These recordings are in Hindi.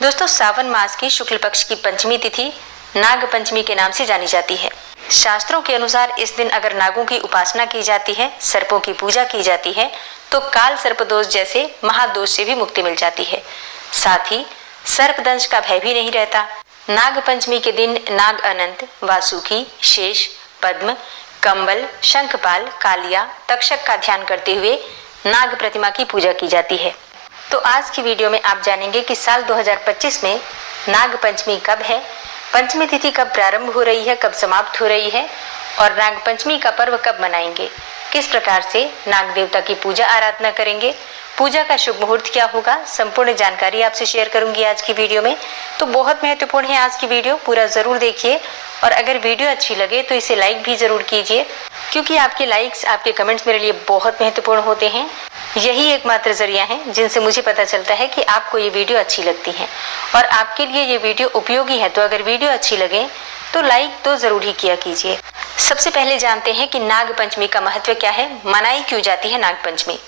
दोस्तों, सावन मास की शुक्ल पक्ष की पंचमी तिथि नाग पंचमी के नाम से जानी जाती है। शास्त्रों के अनुसार इस दिन अगर नागों की उपासना की जाती है, सर्पों की पूजा की जाती है, तो काल सर्प दोष जैसे महादोष से भी मुक्ति मिल जाती है। साथ ही सर्प दंश का भय भी नहीं रहता। नाग पंचमी के दिन नाग अनंत, वासुकी, शेष, पद्म, कंबल, शंखपाल, कालिया, तक्षक का ध्यान करते हुए नाग प्रतिमा की पूजा की जाती है। तो आज की वीडियो में आप जानेंगे कि साल 2025 में नाग पंचमी कब है, पंचमी तिथि कब प्रारंभ हो रही है, कब समाप्त हो रही है और नाग पंचमी का पर्व कब मनाएंगे, किस प्रकार से नाग देवता की पूजा आराधना करेंगे, पूजा का शुभ मुहूर्त क्या होगा, संपूर्ण जानकारी आपसे शेयर करूंगी आज की वीडियो में। तो बहुत महत्वपूर्ण है आज की वीडियो, पूरा जरूर देखिए और अगर वीडियो अच्छी लगे तो इसे लाइक भी जरूर कीजिए, क्योंकि आपके लाइक्स, आपके कमेंट्स मेरे लिए बहुत महत्वपूर्ण होते हैं। यही एकमात्र जरिया है जिनसे मुझे पता चलता है कि आपको ये वीडियो अच्छी लगती है और आपके लिए ये वीडियो उपयोगी है। तो अगर वीडियो अच्छी लगे तो लाइक तो जरूर ही किया कीजिए। सबसे पहले जानते हैं कि नाग पंचमी का महत्व क्या है, मनाई क्यों जाती है नाग पंचमी।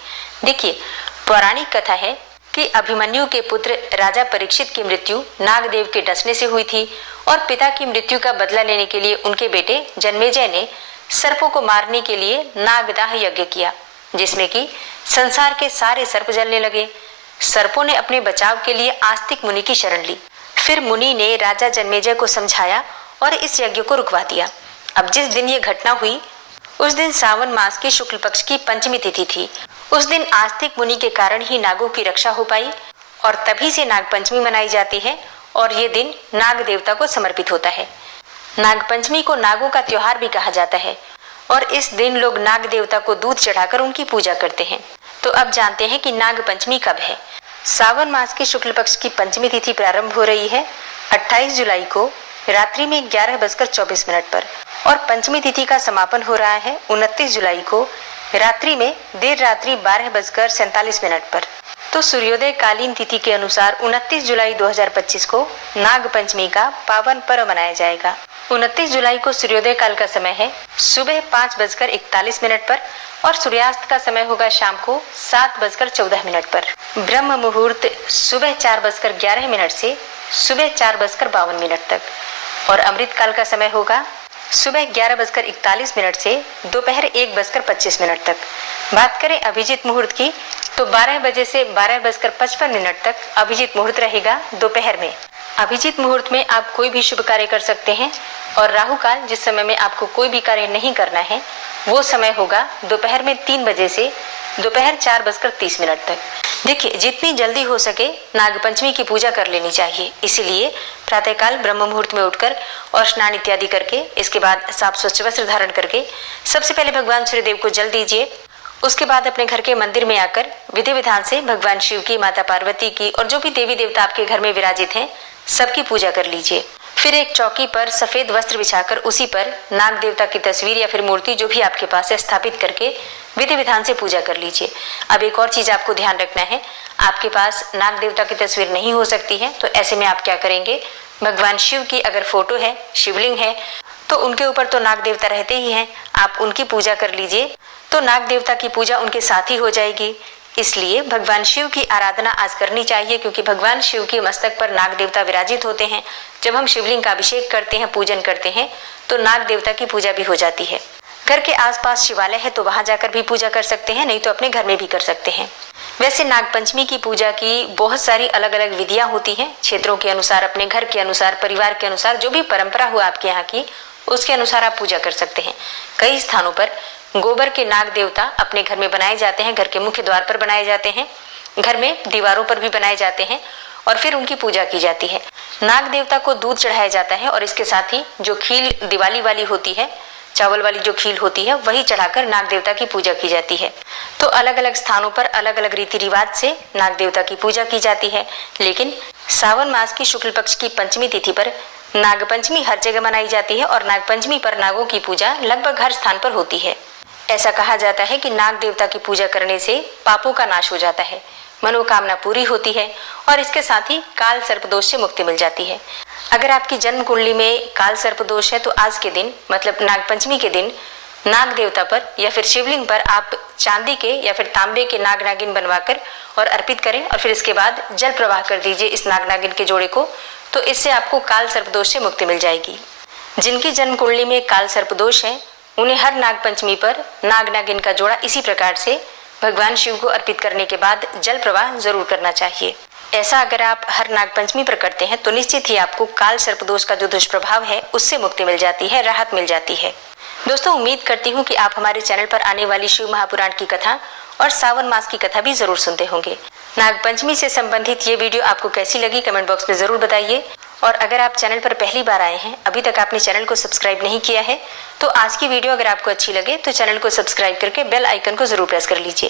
देखिए, पौराणिक कथा है कि अभिमन्यु के पुत्र राजा परीक्षित की मृत्यु नागदेव के डसने से हुई थी और पिता की मृत्यु का बदला लेने के लिए उनके बेटे जन्मेजय ने सर्पों को मारने के लिए नागदाह यज्ञ किया, जिसमें कि संसार के सारे सर्प जलने लगे। सर्पों ने अपने बचाव के लिए आस्तिक मुनि की शरण ली। फिर मुनि ने राजा जन्मेजय को समझाया और इस यज्ञ को रुकवा दिया। अब जिस दिन ये घटना हुई उस दिन सावन मास की शुक्ल पक्ष की पंचमी तिथि थी। उस दिन आस्तिक मुनि के कारण ही नागों की रक्षा हो पाई और तभी से नाग पंचमी मनाई जाती है और ये दिन नाग देवता को समर्पित होता है। नाग पंचमी को नागों का त्योहार भी कहा जाता है और इस दिन लोग नाग देवता को दूध चढ़ाकर उनकी पूजा करते हैं। तो अब जानते हैं कि नाग पंचमी कब है। सावन मास की शुक्ल पक्ष की पंचमी तिथि प्रारंभ हो रही है 28 जुलाई को रात्रि में 11:24 पर और पंचमी तिथि का समापन हो रहा है 29 जुलाई को रात्रि में देर रात्रि 12:47 पर। तो सूर्योदय कालीन तिथि के अनुसार 29 जुलाई 2025 को नाग पंचमी का पावन पर्व मनाया जाएगा। 29 जुलाई को सूर्योदय काल का समय है सुबह 5:41 पर और सूर्यास्त का समय होगा शाम को 7:14 पर। ब्रह्म मुहूर्त सुबह 4:11 से सुबह 4:52 तक और अमृत काल का समय होगा सुबह 11:41 से दोपहर 1:25 तक। बात करें अभिजीत मुहूर्त की तो 12 बजे से 12:55 तक अभिजीत मुहूर्त रहेगा दोपहर में। अभिजीत मुहूर्त में आप कोई भी शुभ कार्य कर सकते हैं और राहु काल, जिस समय में आपको कोई भी कार्य नहीं करना है, वो समय होगा दोपहर में 3 बजे से दोपहर 4:30 तक। देखिए, जितनी जल्दी हो सके नागपंचमी की पूजा कर लेनी चाहिए। इसीलिए प्रातःकाल ब्रह्म मुहूर्त में उठकर और स्नान इत्यादि करके, इसके बाद साफ स्वच्छ वस्त्र धारण करके सबसे पहले भगवान सूर्यदेव को जल दीजिए। उसके बाद अपने घर के मंदिर में आकर विधि विधान से भगवान शिव की, माता पार्वती की और जो भी देवी देवता आपके घर में विराजित हैं, सबकी पूजा कर लीजिए। फिर एक चौकी पर सफेद वस्त्र बिछाकर उसी पर नाग देवता की तस्वीर या फिर मूर्ति जो भी आपके पास है स्थापित करके विधि विधान से पूजा कर लीजिए। अब एक और चीज आपको ध्यान रखना है, आपके पास नाग देवता की तस्वीर नहीं हो सकती है, तो ऐसे में आप क्या करेंगे, भगवान शिव की अगर फोटो है, शिवलिंग है, तो उनके ऊपर तो नाग देवता रहते ही हैं, आप उनकी पूजा कर लीजिए। तो नाग देवता की पूजा उनके साथ ही हो जाएगी। इसलिए भगवान शिव की आराधना आज करनी चाहिए, क्योंकि भगवान शिव के मस्तक पर नाग देवता विराजित होते हैं। जब हम शिवलिंग का अभिषेक करते हैं, पूजन करते हैं, तो नाग देवता की पूजा भी हो जाती है। घर के आसपास शिवालय है तो वहां जाकर भी पूजा कर सकते हैं, नहीं तो अपने घर में भी कर सकते हैं। वैसे नागपंचमी की पूजा की बहुत सारी अलग अलग विधियां होती हैं, क्षेत्रों के अनुसार, अपने घर के अनुसार, परिवार के अनुसार, जो भी परंपरा हो आपके यहाँ की, उसके अनुसार आप पूजा कर सकते हैं। कई स्थानों पर गोबर के नाग देवता अपने घर में बनाए जाते हैं, घर के मुख्य द्वार पर बनाए जाते हैं, घर में दीवारों पर भी बनाए जाते हैं और फिर उनकी पूजा की जाती है। नाग देवता को दूध चढ़ाया जाता है और इसके साथ ही जो खील दिवाली वाली होती है, चावल वाली जो खील होती है, वही चढ़ाकर नाग देवता की पूजा की जाती है। तो अलग अलग स्थानों पर अलग अलग रीति रिवाज से नाग देवता की पूजा की जाती है। लेकिन सावन मास की शुक्ल पक्ष की पंचमी तिथि पर नागपंचमी हर जगह मनाई जाती है और नागपंचमी पर नागों की पूजा लगभग हर स्थान पर होती है। ऐसा कहा जाता है कि नाग देवता की पूजा करने से पापों का नाश हो जाता है, मनोकामना पूरी होती है और इसके साथ ही काल सर्प दोष से मुक्ति मिल जाती है। अगर आपकी जन्म कुंडली में काल सर्प दोष है तो आज के दिन, मतलब नागपंचमी के दिन, नाग देवता पर या फिर शिवलिंग पर आप चांदी के या फिर तांबे के नाग नागिन बनवाकर और अर्पित करें और फिर इसके बाद जल प्रवाह कर दीजिए इस नाग नागिन के जोड़े को, तो इससे आपको काल सर्प दोष से मुक्ति मिल जाएगी। जिनकी जन्म कुंडली में काल सर्प दोष है उन्हें हर नाग पंचमी पर नाग नागिन का जोड़ा इसी प्रकार से भगवान शिव को अर्पित करने के बाद जल प्रवाह जरूर करना चाहिए। ऐसा अगर आप हर नाग पंचमी पर करते हैं तो निश्चित ही आपको काल सर्प दोष का जो दुष्प्रभाव है उससे मुक्ति मिल जाती है, राहत मिल जाती है। दोस्तों, उम्मीद करती हूँ कि आप हमारे चैनल पर आने वाली शिव महापुराण की कथा और सावन मास की कथा भी जरूर सुनते होंगे। नाग पंचमी से संबंधित ये वीडियो आपको कैसी लगी कमेंट बॉक्स में जरूर बताइए। और अगर आप चैनल पर पहली बार आए हैं, अभी तक आपने चैनल को सब्सक्राइब नहीं किया है, तो आज की वीडियो अगर आपको अच्छी लगे तो चैनल को सब्सक्राइब करके बेल आइकन को जरूर प्रेस कर लीजिए।